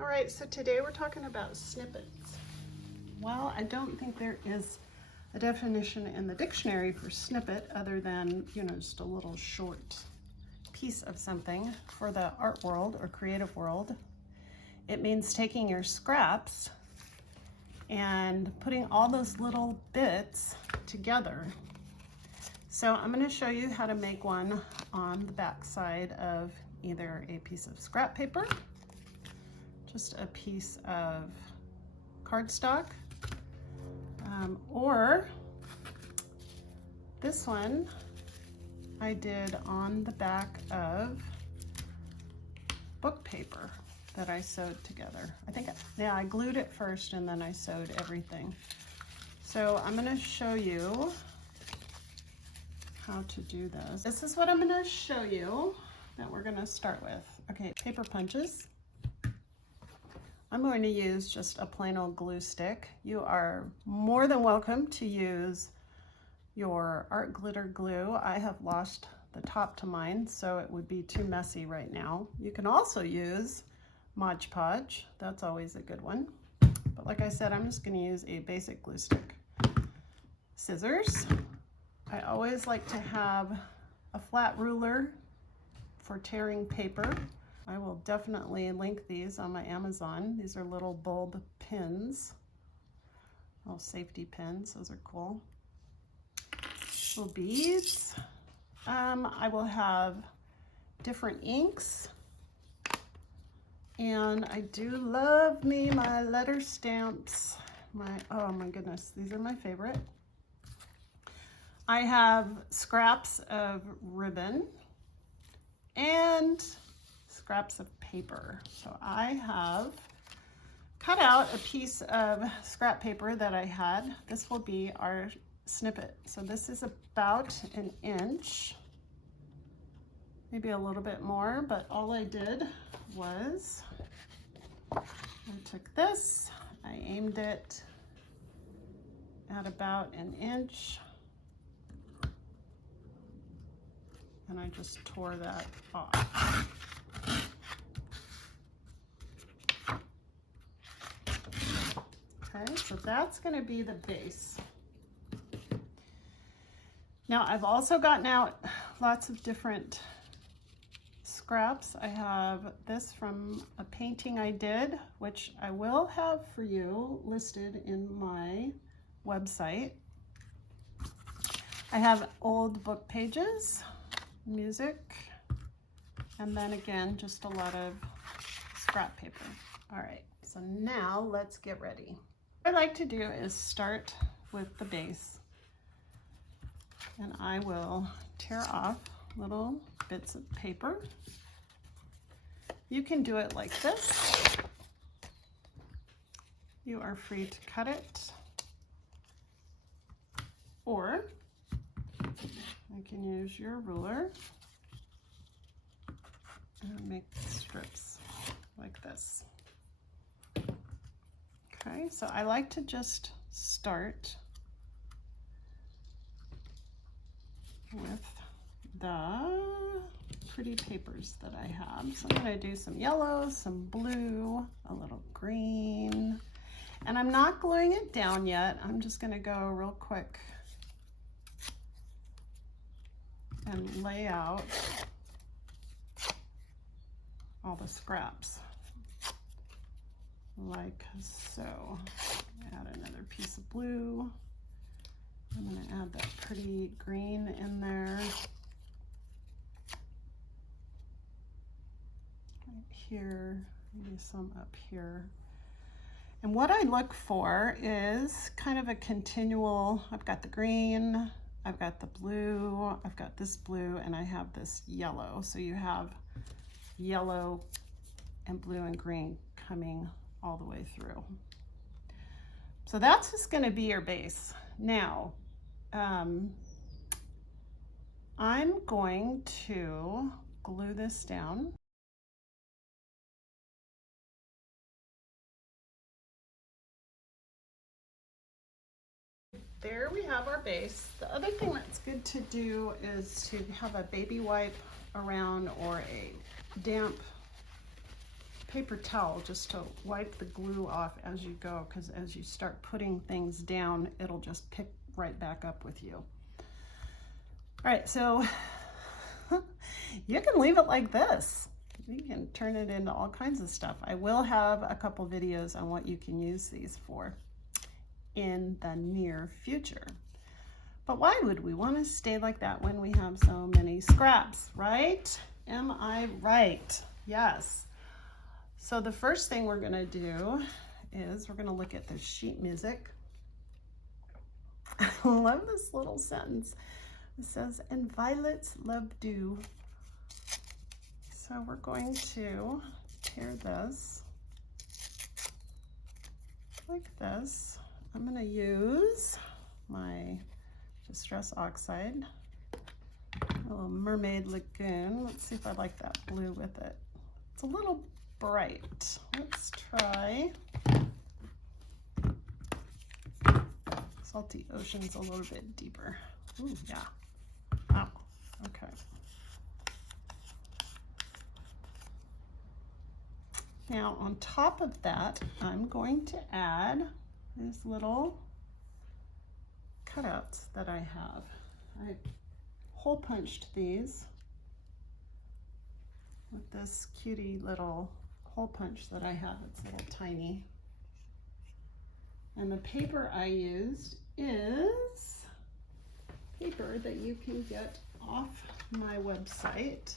All right, so today we're talking about snippets. Well, I don't think there is a definition in the dictionary for snippet other than, just a little short piece of something. For the art world or creative world, it means taking your scraps and putting all those little bits together. So I'm going to show you how to make one on the back side of either a piece of scrap paper, just a piece of cardstock, or this one I did on the back of book paper that I sewed together. I glued it first and then I sewed everything. So I'm going to show you how to do this. This is what I'm going to show you that we're going to start with. Okay, paper punches. I'm going to use just a plain old glue stick. You are more than welcome to use your art glitter glue. I have lost the top to mine, so it would be too messy right now. You can also use Mod Podge. That's always a good one. But like I said, I'm just going to use a basic glue stick. Scissors. I always like to have a flat ruler for tearing paper. I will definitely link these on my Amazon. These are little bulb pins, little safety pins. Those are cool. Little beads. I will have different inks. And I do love me my letter stamps. Oh my goodness, these are my favorite. I have scraps of ribbon and scraps of paper. So I have cut out a piece of scrap paper that I had. This will be our snippet. So this is about an inch, maybe a little bit more, but all I did was I took this, I aimed it at about an inch, and I just tore that off. Okay, so that's going to be the base. Now I've also gotten out lots of different scraps. I have this from a painting I did, which I will have for you listed in my website. I have old book pages, music, and then again, just a lot of scrap paper. All right, so now let's get ready. What I like to do is start with the base, and I will tear off little bits of paper. You can do it like this. You are free to cut it, or I can use your ruler and make strips like this. Okay, so I like to just start with the pretty papers that I have. So I'm going to do some yellow, some blue, a little green, and I'm not gluing it down yet. I'm just going to go real quick and lay out all the scraps like so. Add another piece of blue. I'm going to add that pretty green in there. Right here, maybe some up here. And what I look for is kind of a continual, I've got the green, I've got the blue, I've got this blue, and I have this yellow. So you have yellow and blue and green coming all the way through. So that's just going to be your base. Now, I'm going to glue this down. There we have our base. The other thing that's good to do is to have a baby wipe around or a damp paper towel just to wipe the glue off as you go, because as you start putting things down, it'll just pick right back up with you. All right, so you can leave it like this. You can turn it into all kinds of stuff. I will have a couple videos on what you can use these for in the near future. But why would we want to stay like that when we have so many scraps, right? Am I right? Yes. So the first thing we're going to do is we're going to look at the sheet music. I love this little sentence. It says, "And violets love dew." So we're going to tear this like this. I'm going to use my Distress Oxide, a little Mermaid Lagoon. Let's see if I like that blue with it. It's a little bright. Let's try Salty Ocean's a little bit deeper. Ooh, yeah. Wow. Okay. Now on top of that, I'm going to add these little cutouts that I have. I hole punched these with this cutie little hole punch that I have. It's a little tiny. And the paper I used is paper that you can get off my website.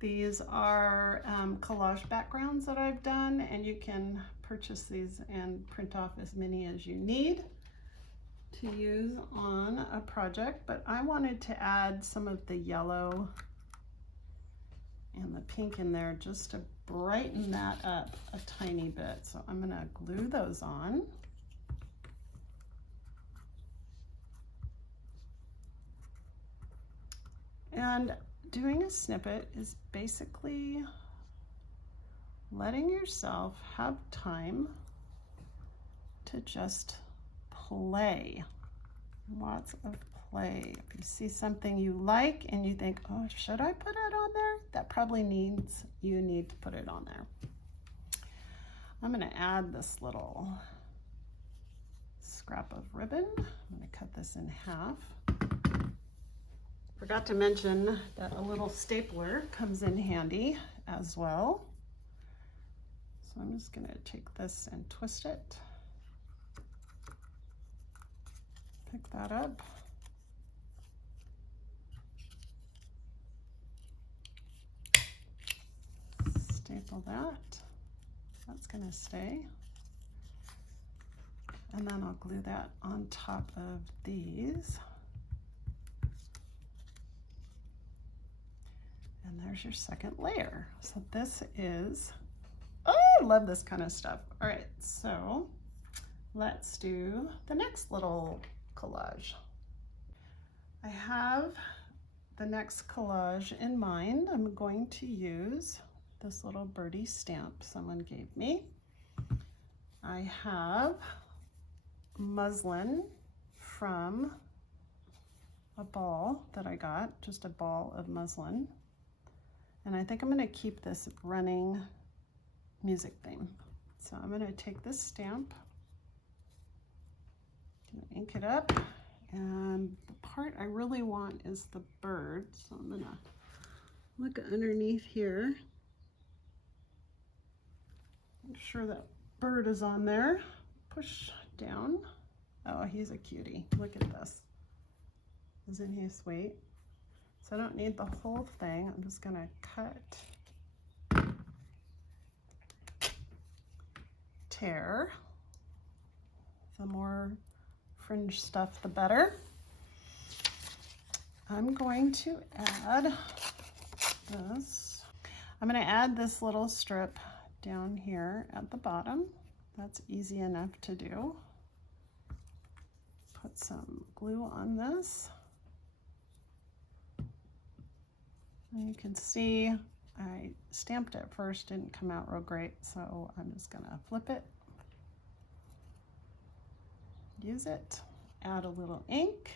These are collage backgrounds that I've done, and you can purchase these and print off as many as you need to use on a project. But I wanted to add some of the yellow and the pink in there just to brighten that up a tiny bit. So I'm going to glue those on. And doing a snippet is basically letting yourself have time to just play. Lots of play. If you see something you like and you think, oh, should I put it on there? That probably means you need to put it on there. I'm going to add this little scrap of ribbon. I'm going to cut this in half. Forgot to mention that a little stapler comes in handy as well. So I'm just going to take this and twist it. Pick that up. Staple that. That's going to stay. And then I'll glue that on top of these. And there's your second layer. So this is, oh, I love this kind of stuff. All right, so let's do the next little collage. I have the next collage in mind. I'm going to use this little birdie stamp someone gave me. I have muslin from a ball that I got, just a ball of muslin. And I think I'm going to keep this running music theme. So I'm going to take this stamp, ink it up, and the part I really want is the bird. So I'm going to look underneath here. Make sure that bird is on there. Push down. Oh, he's a cutie. Look at this. Isn't he sweet? So I don't need the whole thing. I'm just going to cut, tear. The more fringe stuff, the better. I'm going to add this. I'm going to add this little strip down here at the bottom. That's easy enough to do. Put some glue on this. And you can see I stamped it first, didn't come out real great, so I'm just gonna flip it, use it, add a little ink.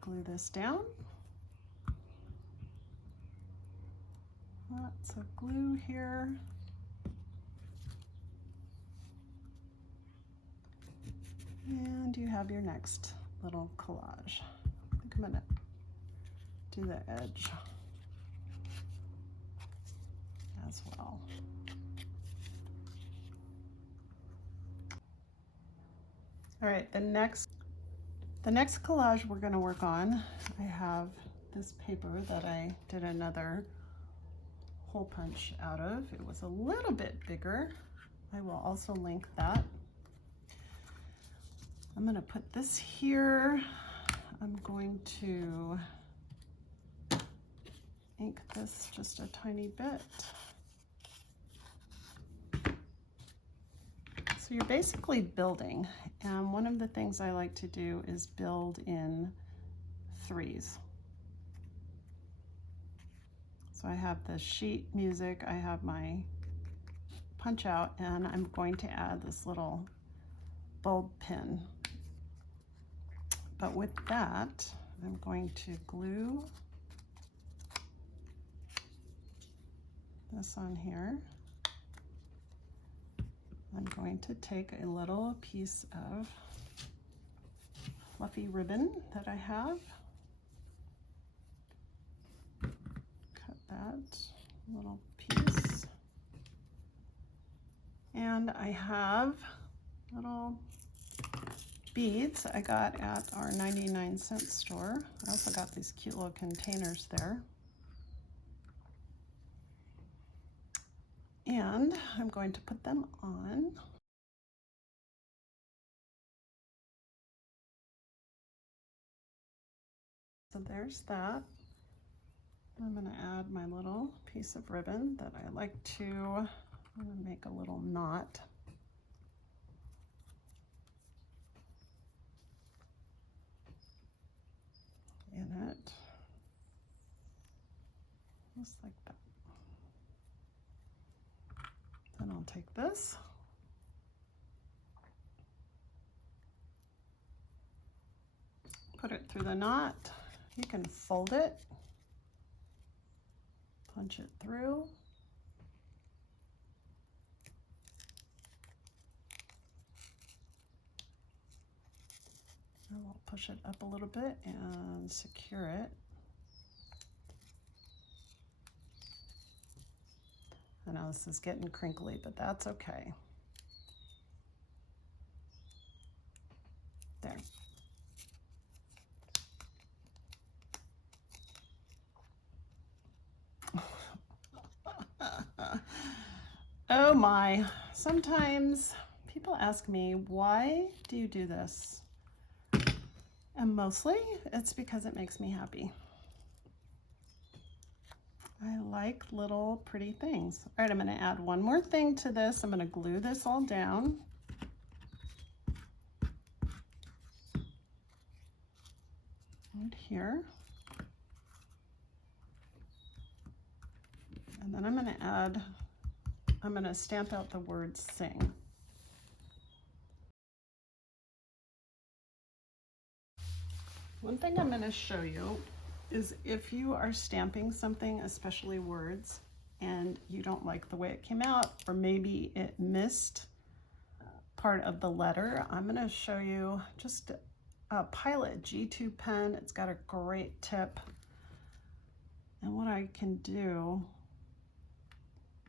glue this down. Lots of glue here. And you have your next little collage. I think I'm gonna do the edge as well. All right, the next collage we're gonna work on, I have this paper that I did another hole punch out of. It was a little bit bigger. I will also link that. I'm gonna put this here. I'm going to ink this just a tiny bit. So you're basically building, and one of the things I like to do is build in threes. So I have the sheet music, I have my punch out, and I'm going to add this little bulb pin. But with that, I'm going to glue this on here. I'm going to take a little piece of fluffy ribbon that I have. Cut that little piece. And I have little beads I got at our 99-cent store. I also got these cute little containers there. And I'm going to put them on. So there's that. I'm going to add my little piece of ribbon that I like to, I'm going to make a little knot. In it, just like that. Then I'll take this, put it through the knot. You can fold it, punch it through. And we'll push it up a little bit and secure it. I know this is getting crinkly, but that's okay. There. Oh my, sometimes people ask me, why do you do this? And mostly it's because it makes me happy. I like little pretty things. All right, I'm going to add one more thing to this. I'm going to glue this all down. Right here. And then I'm going to stamp out the word sing. One thing I'm going to show you is if you are stamping something, especially words, and you don't like the way it came out, or maybe it missed part of the letter, I'm going to show you just a Pilot G2 pen. It's got a great tip. And what I can do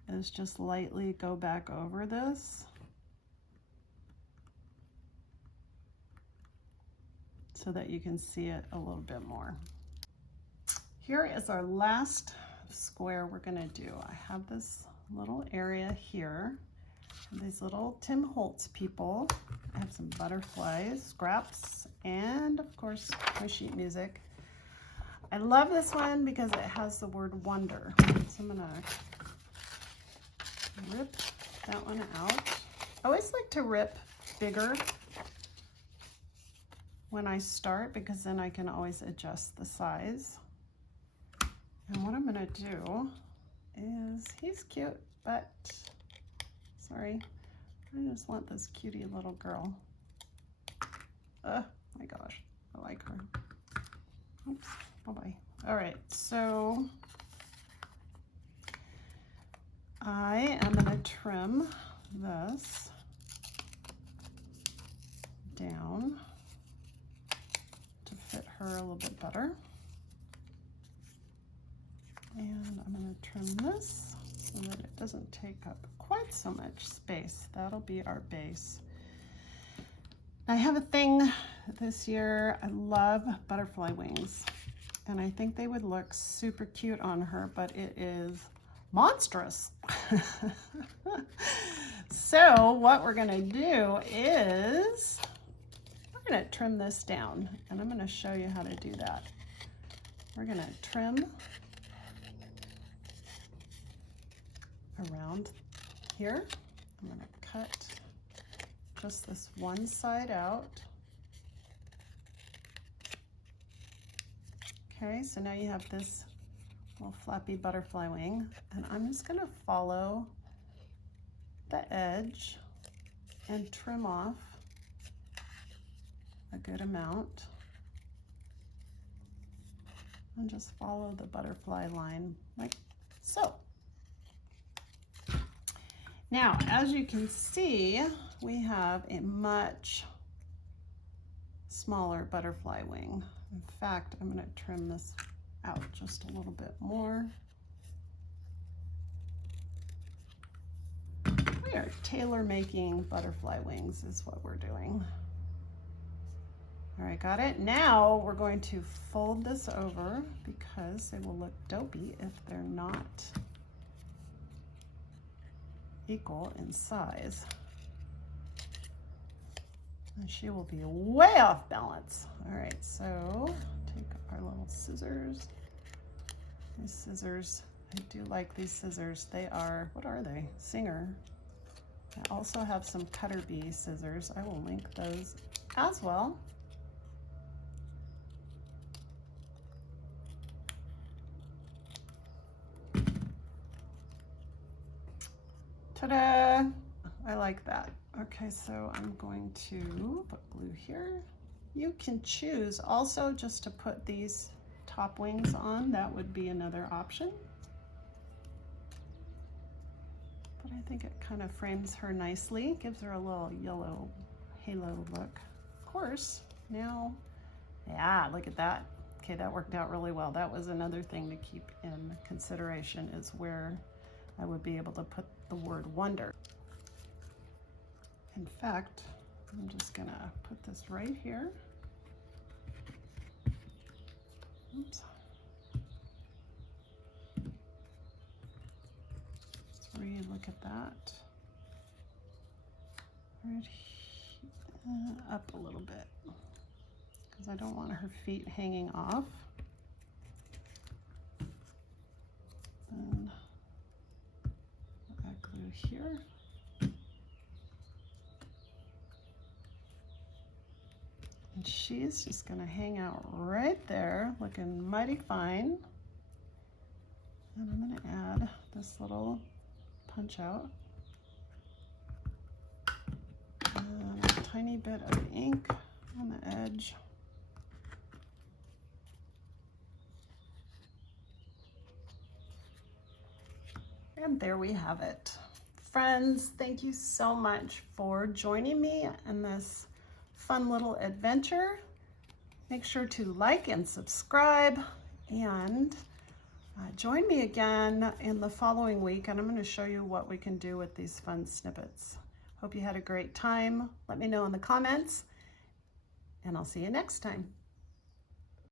is just lightly go back over this so that you can see it a little bit more. Here is our last square we're going to do. I have this little area here, these little Tim Holtz people. I have some butterflies, scraps, and of course my sheet music. I love this one because it has the word wonder. So I'm going to rip that one out. I always like to rip bigger when I start because then I can always adjust the size. And what I'm going to do is, he's cute, but sorry, I just want this cutie little girl. Oh my gosh, I like her. Oops, bye-bye. All right, so I am going to trim this down to fit her a little bit better. And I'm going to trim this so that it doesn't take up quite so much space. That'll be our base. I have a thing this year. I love butterfly wings, and I think they would look super cute on her, but it is monstrous. So what we're gonna do is we're gonna trim this down, and I'm gonna show you how to do that. We're gonna trim around here. I'm gonna cut just this one side out. Okay, so now you have this little flappy butterfly wing, and I'm just gonna follow the edge and trim off a good amount. And just follow the butterfly line like so. Now, as you can see, we have a much smaller butterfly wing. In fact, I'm going to trim this out just a little bit more. We are tailor-making butterfly wings is what we're doing. All right, got it. Now we're going to fold this over because they will look dopey if they're not equal in size. And she will be way off balance. All right, so take our little scissors. These scissors, I do like these scissors. They are, what are they? Singer. I also have some Cutter Bee scissors. I will link those as well. Ta-da! I like that. Okay, so I'm going to put glue here. You can choose also just to put these top wings on. That would be another option. But I think it kind of frames her nicely, gives her a little yellow halo look. Of course, now, yeah, look at that. Okay, that worked out really well. That was another thing to keep in consideration, is where I would be able to put the word wonder. In fact, I'm just gonna put this right here. Oops. Let's re-look at that. Right here, up a little bit, because I don't want her feet hanging off. And put that glue here. And she's just gonna hang out right there, looking mighty fine. And I'm gonna add this little punch out. And a tiny bit of ink on the edge. And there we have it. Friends, thank you so much for joining me in this fun little adventure. Make sure to like and subscribe, and join me again in the following week, and I'm going to show you what we can do with these fun snippets. Hope you had a great time. Let me know in the comments, and I'll see you next time.